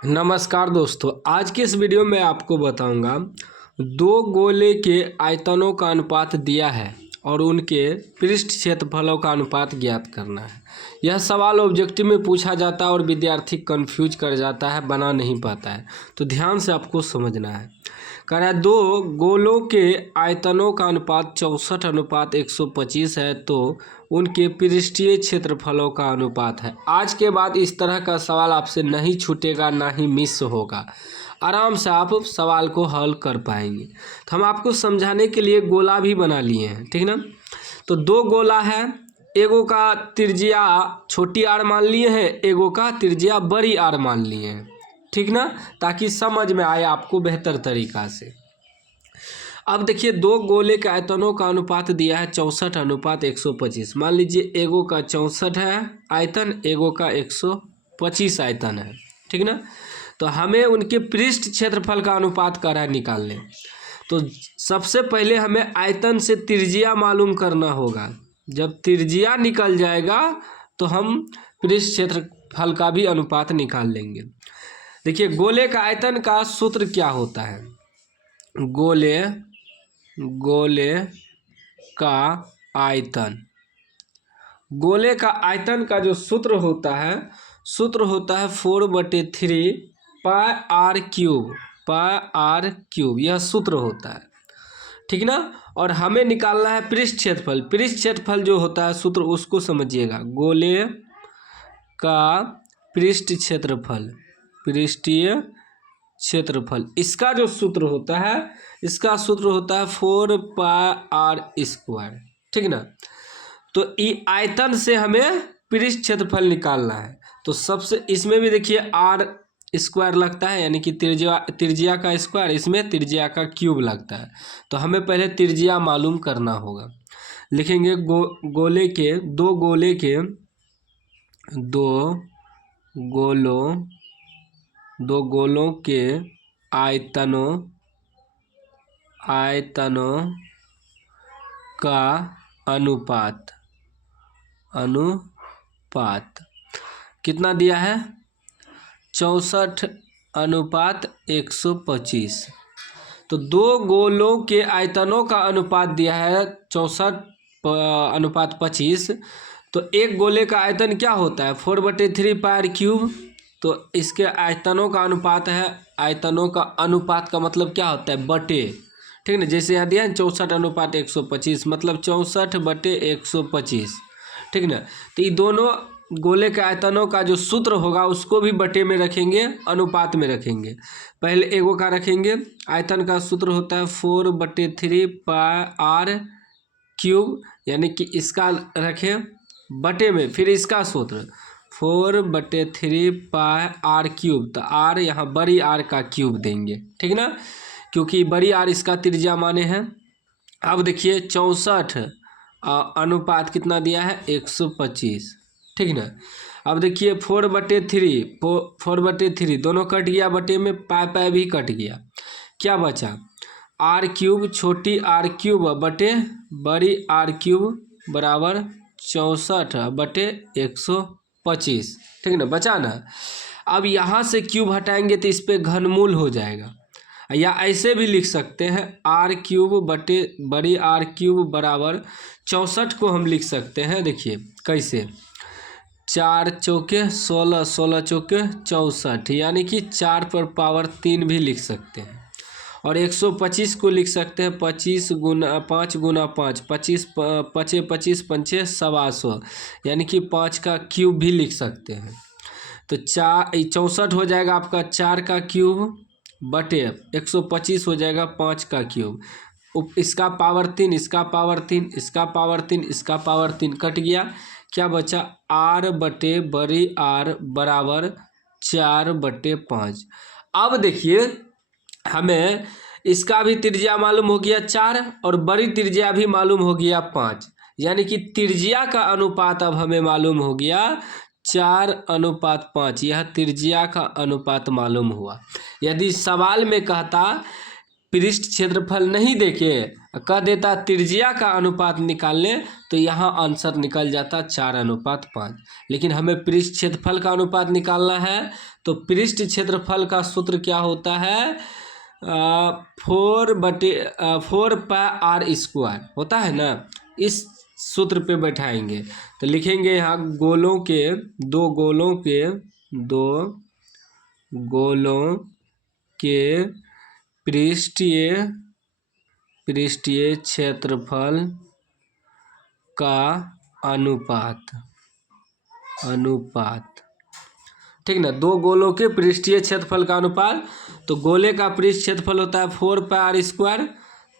नमस्कार दोस्तों, आज के इस वीडियो में आपको बताऊंगा दो गोले के आयतनों का अनुपात दिया है और उनके पृष्ठ क्षेत्रफलों का अनुपात ज्ञात करना है। यह सवाल ऑब्जेक्टिव में पूछा जाता है और विद्यार्थी कंफ्यूज कर जाता है, बना नहीं पाता है। तो ध्यान से आपको समझना है। कह रहा है दो गोलों के आयतनों का अनुपात 64:125 है, तो उनके पृष्ठीय क्षेत्रफलों का अनुपात है। आज के बाद इस तरह का सवाल आपसे नहीं छूटेगा, ना ही मिस होगा। आराम से आप सवाल को हल कर पाएंगे। तो हम आपको समझाने के लिए गोला भी बना लिए हैं, ठीक ना। तो दो गोला है, एगो का त्रिज्या छोटी आर मान लिए हैं, एगो का त्रिज्या बड़ी आर मान लिए हैं, ठीक ना, ताकि समझ में आए आपको बेहतर तरीका से। अब देखिए, दो गोले के आयतनों का अनुपात दिया है 64:125। मान लीजिए एगो का 64 है आयतन, एगो का 125 आयतन है, ठीक ना। तो हमें उनके पृष्ठ क्षेत्रफल का अनुपात कर रहा है निकालने। तो सबसे पहले हमें आयतन से त्रिज्या मालूम करना होगा। जब त्रिज्या निकल जाएगा तो हम पृष्ठ क्षेत्रफल का भी अनुपात निकाल लेंगे। देखिए, गोले का आयतन का सूत्र क्या होता है। गोले का आयतन, गोले का आयतन का जो सूत्र होता है 4/3 पाई आर क्यूब, यह सूत्र होता है, ठीक ना। और हमें निकालना है पृष्ठ क्षेत्रफल। पृष्ठ क्षेत्रफल जो होता है सूत्र, उसको समझिएगा। गोले का पृष्ठ क्षेत्रफल, पृष्ठीय क्षेत्रफल, इसका जो सूत्र होता है, इसका सूत्र होता है 4 पाई आर स्क्वायर, ठीक ना। तो ये आयतन से हमें पृष्ठ क्षेत्रफल निकालना है। तो सबसे इसमें भी देखिए आर स्क्वायर लगता है, यानी कि त्रिज्या का स्क्वायर, इसमें त्रिज्या का क्यूब लगता है। तो हमें पहले त्रिज्या मालूम करना होगा। लिखेंगे दो गोलों के आयतनों का अनुपात कितना दिया है, 64:125। तो दो गोलों के आयतनों का अनुपात दिया है 64:25। तो एक गोले का आयतन क्या होता है, 4/3 पाई आर क्यूब। तो इसके आयतनों का अनुपात है, आयतनों का अनुपात का मतलब क्या होता है, बटे, ठीक ना। जैसे यहाँ दिया है 64:125, मतलब 64/125, ठीक ना। तो ये दोनों गोले के आयतनों का जो सूत्र होगा उसको भी बटे में रखेंगे, अनुपात में रखेंगे। पहले एगो का रखेंगे, आयतन का सूत्र होता है 4/3 पाई आर क्यूब, यानी कि इसका रखें बटे में, फिर इसका सूत्र 4/3 पाई आर क्यूब। तो आर यहाँ बड़ी आर का क्यूब देंगे, ठीक ना, क्योंकि बड़ी आर इसका त्रिज्या माने हैं। अब देखिए 64 अनुपात कितना दिया है, 125, ठीक ना। अब देखिए 4/3 दोनों कट गया, बटे में पाई भी कट गया। क्या बचा, आर क्यूब, छोटी आर क्यूब बटे बड़ी आर क्यूब बराबर 64/125, ठीक ना, बचा ना। अब यहाँ से क्यूब हटाएंगे तो इस पर घनमूल हो जाएगा, या ऐसे भी लिख सकते हैं आर क्यूब बटे बड़ी आर क्यूब बराबर 64 को हम लिख सकते हैं। देखिए कैसे, 4 चौके 16, 16 चौके 64, यानी कि 4 पर पावर 3 भी लिख सकते हैं। और 125 को लिख सकते हैं 25 गुना 5 गुना 5, 25 पचे 25 पंचे 125, यानी कि 5 का क्यूब भी लिख सकते हैं। तो 64 हो जाएगा आपका 4 का क्यूब बटे 125 हो जाएगा 5 का क्यूब, इसका पावर 3, इसका पावर 3, इसका पावर 3, इसका पावर 3 कट गया। क्या बचा, आर बटे बड़ी आर बराबर 4/5। अब देखिए हमें इसका भी त्रिज्या मालूम हो गया 4 और बड़ी त्रिज्या भी मालूम हो गया 5, यानी कि त्रिज्या का अनुपात अब हमें मालूम हो गया 4:5। यह त्रिज्या का अनुपात मालूम हुआ। यदि सवाल में कहता पृष्ठ क्षेत्रफल नहीं देके कह देता त्रिज्या का अनुपात निकालने, तो यहाँ आंसर निकल जाता 4:5। लेकिन हमें पृष्ठ क्षेत्रफल का अनुपात निकालना है, तो पृष्ठ क्षेत्रफल का सूत्र क्या होता है, 4/r² होता है ना। इस सूत्र पे बैठाएंगे तो लिखेंगे यहाँ दो गोलों के पृष्ठीय क्षेत्रफल का अनुपात, ठीक ना। दो गोलों के पृष्ठीय क्षेत्रफल का अनुपात, तो गोले का पृष्ठ क्षेत्रफल होता है 4πr²,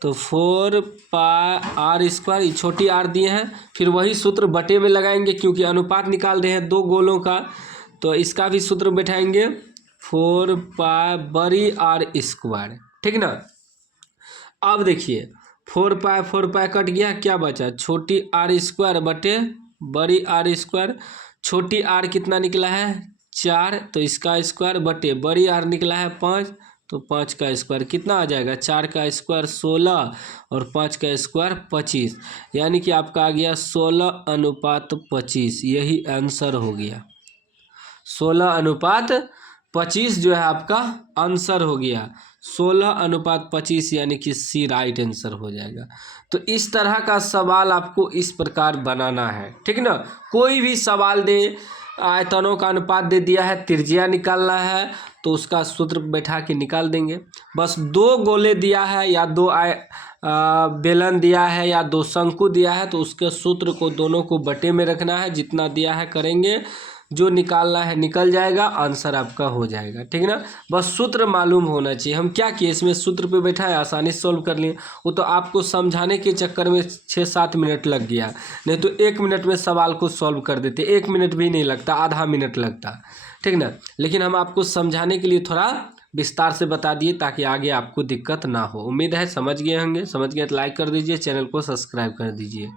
तो 4πr², ये छोटी r दिए हैं, फिर वही सूत्र बटे में लगाएंगे क्योंकि अनुपात निकाल रहे हैं दो गोलों का, तो इसका भी सूत्र बैठाएंगे 4πr², ठीक ना। अब देखिए 4π कट गया, क्या बचा, छोटी r² बटे बड़ी r²। छोटी r कितना निकला है 4, तो इसका स्क्वायर बटे बड़ी r निकला है 5, तो 5 का स्क्वायर कितना आ जाएगा, 4 का स्क्वायर 16 और 5 का स्क्वायर 25, यानी कि आपका आ गया 16:25। यही आंसर हो गया, 16:25 जो है आपका आंसर हो गया, 16:25, यानी कि सी राइट आंसर हो जाएगा। तो इस तरह का सवाल आपको इस प्रकार बनाना है, ठीक ना। कोई भी सवाल दे, आयतनों का अनुपात दे दिया है, त्रिज्या निकालना है, तो उसका सूत्र बैठा के निकाल देंगे। बस दो गोले दिया है या दो बेलन दिया है या दो शंकु दिया है, तो उसके सूत्र को दोनों को बटे में रखना है, जितना दिया है करेंगे, जो निकालना है निकल जाएगा, आंसर आपका हो जाएगा, ठीक ना। बस सूत्र मालूम होना चाहिए। हम क्या किए, इसमें सूत्र पे बैठा है, आसानी से सॉल्व कर लिए। वो तो आपको समझाने के चक्कर में 6-7 मिनट लग गया, नहीं तो 1 मिनट में सवाल को सॉल्व कर देते। 1 मिनट भी नहीं लगता, आधा मिनट लगता, ठीक ना। लेकिन हम आपको समझाने के लिए थोड़ा विस्तार से बता दिए ताकि आगे आपको दिक्कत ना हो। उम्मीद है समझ गए होंगे। समझ गए तो लाइक कर दीजिए, चैनल को सब्सक्राइब कर दीजिए।